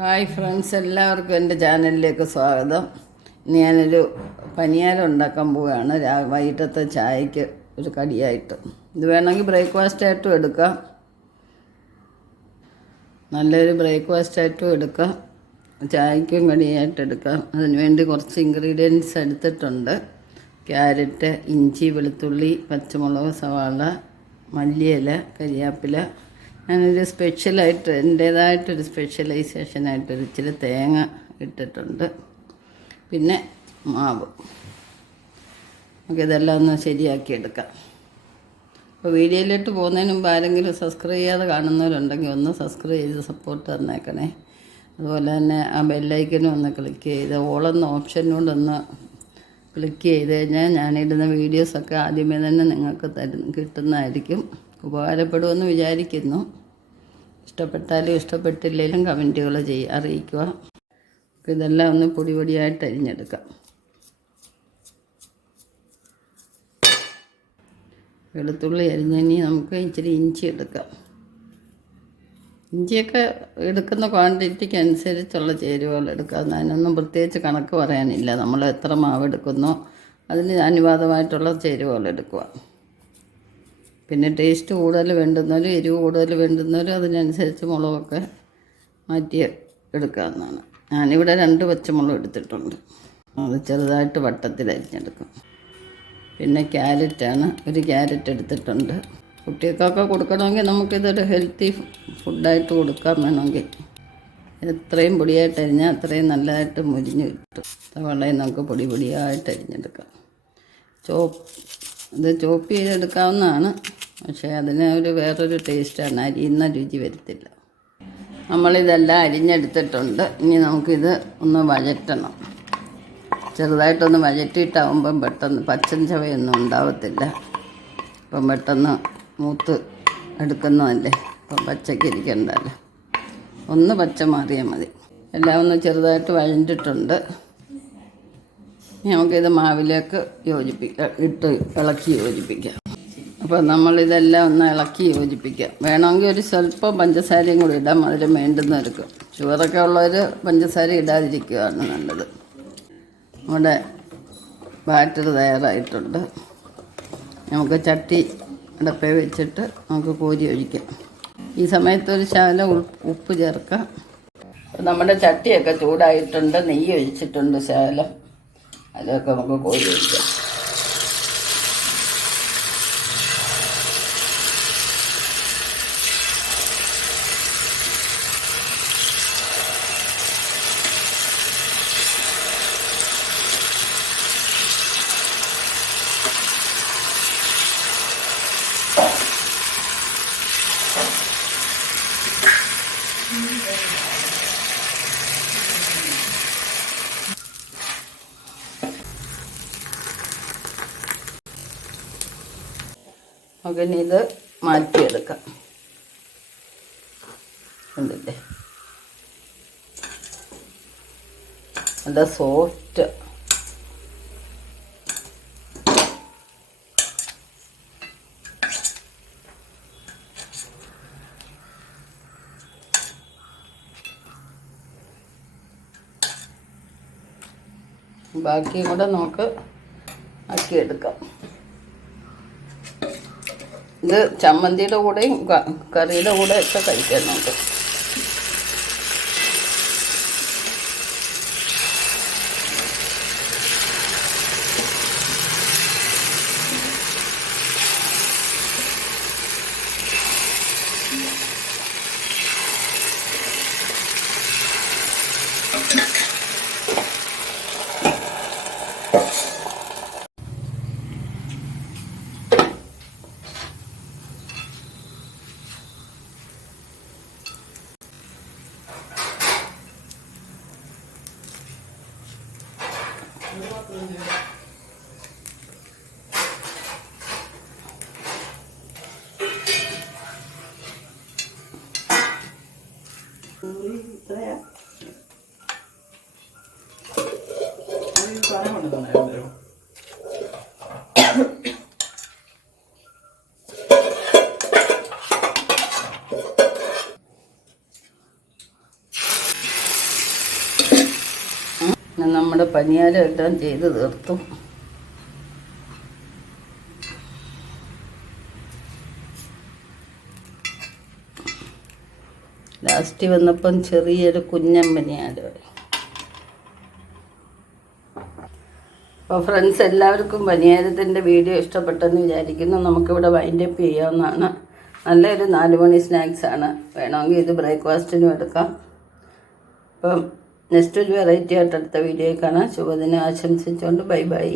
Hi friends, എല്ലാവർക്കും എൻ്റെ ചാനലിലേക്ക് സ്വാഗതം. ഞാനൊരു പനിയാരം ഉണ്ടാക്കാൻ പോവുകയാണ് വൈകിട്ടത്തെ ചായക്ക് ഒരു കടിയായിട്ട്. ഇത് വേണമെങ്കിൽ ബ്രേക്ക്ഫാസ്റ്റായിട്ടും എടുക്കാം, നല്ലൊരു ബ്രേക്ക്ഫാസ്റ്റായിട്ടും എടുക്കാം, ചായക്കും കടിയായിട്ട് എടുക്കാം. അതിനുവേണ്ടി കുറച്ച് ഇൻഗ്രീഡിയൻസ് എടുത്തിട്ടുണ്ട്. ക്യാരറ്റ്, ഇഞ്ചി, വെളുത്തുള്ളി, പച്ചമുളക്, സവാള, മല്ലിയില, കരിയാപ്പില. ഞാനൊരു സ്പെഷ്യലായിട്ട് എൻ്റേതായിട്ടൊരു സ്പെഷ്യലൈസേഷനായിട്ടൊരു ഇച്ചിരി തേങ്ങ ഇട്ടിട്ടുണ്ട്. പിന്നെ മാവ്. നമുക്കിതെല്ലാം ഒന്ന് ശരിയാക്കി എടുക്കാം. അപ്പോൾ വീഡിയോയിലിട്ട് പോകുന്നതിന് മുമ്പ് ആരെങ്കിലും സബ്സ്ക്രൈബ് ചെയ്യാതെ കാണുന്നവരുണ്ടെങ്കിൽ ഒന്ന് സബ്സ്ക്രൈബ് ചെയ്ത് സപ്പോർട്ട് തന്നേക്കണേ. അതുപോലെ തന്നെ ആ ബെല്ലൈക്കനും ഒന്ന് ക്ലിക്ക് ചെയ്ത് ഓളെന്ന ഓപ്ഷനോടൊന്ന് ക്ലിക്ക് ചെയ്ത് കഴിഞ്ഞാൽ ഞാനിടുന്ന വീഡിയോസൊക്കെ ആദ്യമേ തന്നെ നിങ്ങൾക്ക് കിട്ടുന്നതായിരിക്കും. ഉപകാരപ്പെടുമെന്ന് വിചാരിക്കുന്നു. ഇഷ്ടപ്പെട്ടാലും ഇഷ്ടപ്പെട്ടില്ലെങ്കിലും കമൻറ്റുകൾ അറിയിക്കുക. ഇതെല്ലാം ഒന്ന് പൊടിയായിട്ട് അരിഞ്ഞെടുക്കാം. വെളുത്തുള്ളി അരിഞ്ഞിനി നമുക്ക് ഇച്ചിരി ഇഞ്ചി എടുക്കാം. ഇഞ്ചിയൊക്കെ എടുക്കുന്ന ക്വാണ്ടിറ്റിക്ക് അനുസരിച്ചുള്ള ചേരുവകൾ എടുക്കാം. അതിനൊന്നും പ്രത്യേകിച്ച് കണക്ക് പറയാനില്ല. നമ്മൾ എത്ര മാവ് എടുക്കുന്നോ അതിന് അനുപാതമായിട്ടുള്ള ചേരുവകൾ എടുക്കുക. പിന്നെ ടേസ്റ്റ് കൂടുതൽ വേണ്ടുന്നവരും എരിവ് കൂടുതൽ വേണ്ടുന്നവരും അതിനനുസരിച്ച് മുളകൊക്കെ മാറ്റി എടുക്കാവുന്നതാണ്. ഞാനിവിടെ 2 പച്ചമുളക് എടുത്തിട്ടുണ്ട്. അത് ചെറുതായിട്ട് വട്ടത്തിൽ അരിഞ്ഞെടുക്കും. പിന്നെ ക്യാരറ്റാണ്, ഒരു ക്യാരറ്റ് എടുത്തിട്ടുണ്ട്. കുട്ടികൾക്കൊക്കെ കൊടുക്കണമെങ്കിൽ നമുക്കിതൊരു ഹെൽത്തി ഫുഡായിട്ട് കൊടുക്കാൻ വേണമെങ്കിൽ എത്രയും പൊടിയായിട്ട് അരിഞ്ഞാൽ അത്രയും നല്ലതായിട്ട് മുരിഞ്ഞ് കിട്ടും. സവാളയും നമുക്ക് പൊടിയായിട്ട് അരിഞ്ഞെടുക്കാം. ഇത് ചോപ്പ് ചെയ്തെടുക്കാവുന്നതാണ്, പക്ഷേ അതിന് വേറൊരു ടേസ്റ്റാണ്, അരിയുന്ന രുചി വരത്തില്ല. നമ്മളിതെല്ലാം അരിഞ്ഞെടുത്തിട്ടുണ്ട്. ഇനി നമുക്കിത് ഒന്ന് വഴറ്റണം. ചെറുതായിട്ടൊന്ന് വഴറ്റിയിട്ടാവുമ്പം പെട്ടെന്ന് പച്ചൻ ചവയൊന്നും ഉണ്ടാവത്തില്ല. ഇപ്പം പെട്ടെന്ന് മൂത്ത് എടുക്കുന്നതല്ലേ, ഇപ്പം പച്ചയ്ക്ക് ഇരിക്കണ്ടല്ലോ. ഒന്ന് പച്ച മാറിയാൽ മതി. എല്ലാം ഒന്ന് ചെറുതായിട്ട് വഴഞ്ഞിട്ടുണ്ട്. നമുക്കിത് മാവിലേക്ക് ഇട്ട് ഇളക്കി യോജിപ്പിക്കാം. അപ്പോൾ നമ്മളിതെല്ലാം ഒന്ന് ഇളക്കി യോജിപ്പിക്കാം. വേണമെങ്കിൽ ഒരു സ്വല്പം പഞ്ചസാരയും കൂടി ഇടാം, മധുരം വേണ്ടുന്നവർക്ക്. ഷുഗറൊക്കെ ഉള്ളവർ പഞ്ചസാര ഇടാതിരിക്കുകയാണ് നല്ലത്. നമ്മുടെ ബാറ്റർ തയ്യാറായിട്ടുണ്ട്. നമുക്ക് ചട്ടി അടപ്പേ വെച്ചിട്ട് നമുക്ക് കോരി ഒഴിക്കാം. ഈ സമയത്ത് ഒരു ശകലം ഉപ്പ് ചേർക്കാം. നമ്മുടെ ചട്ടിയൊക്കെ ചൂടായിട്ടുണ്ട്, നെയ്യ് ഒഴിച്ചിട്ടുണ്ട് ശകലം. അതൊക്കെ നമുക്ക് കോരി ഒഴിക്കാം. നമുക്കിനി ഇത് മാറ്റിയെടുക്കാം. കണ്ടില്ലേ, നല്ല സോഫ്റ്റ്. ബാക്കിയും കൂടെ നമുക്ക് ആക്കിയെടുക്കാം. ഇത് ചമ്മന്തിയുടെ കൂടെയും കറിയുടെ കൂടെ ഒക്കെ കഴിക്കാൻ നമുക്ക്. അങ്ങനെ നമ്മുടെ പനിയാരം എല്ലാം ചെയ്ത് തീർത്തു. ലാസ്റ്റ് വന്നപ്പം ചെറിയൊരു കുഞ്ഞൻ പനിയാരം. അപ്പോൾ ഫ്രണ്ട്സ്, എല്ലാവർക്കും പനിയാരത്തിൻ്റെ വീഡിയോ ഇഷ്ടപ്പെട്ടെന്ന് വിചാരിക്കുന്നു. നമുക്കിവിടെ വൈൻഡപ്പ് ചെയ്യാവുന്നതാണ്. നല്ലൊരു 4 മണി സ്നാക്സാണ്. വേണമെങ്കിൽ ഇത് ബ്രേക്ക്ഫാസ്റ്റിനും എടുക്കാം. അപ്പം നെക്സ്റ്റ് ഒരു വെറൈറ്റി ആയിട്ട് അടുത്ത വീഡിയോയിൽ കാണാം. ശുഭദിനം ആശംസിച്ചുകൊണ്ട് ബൈ ബൈ.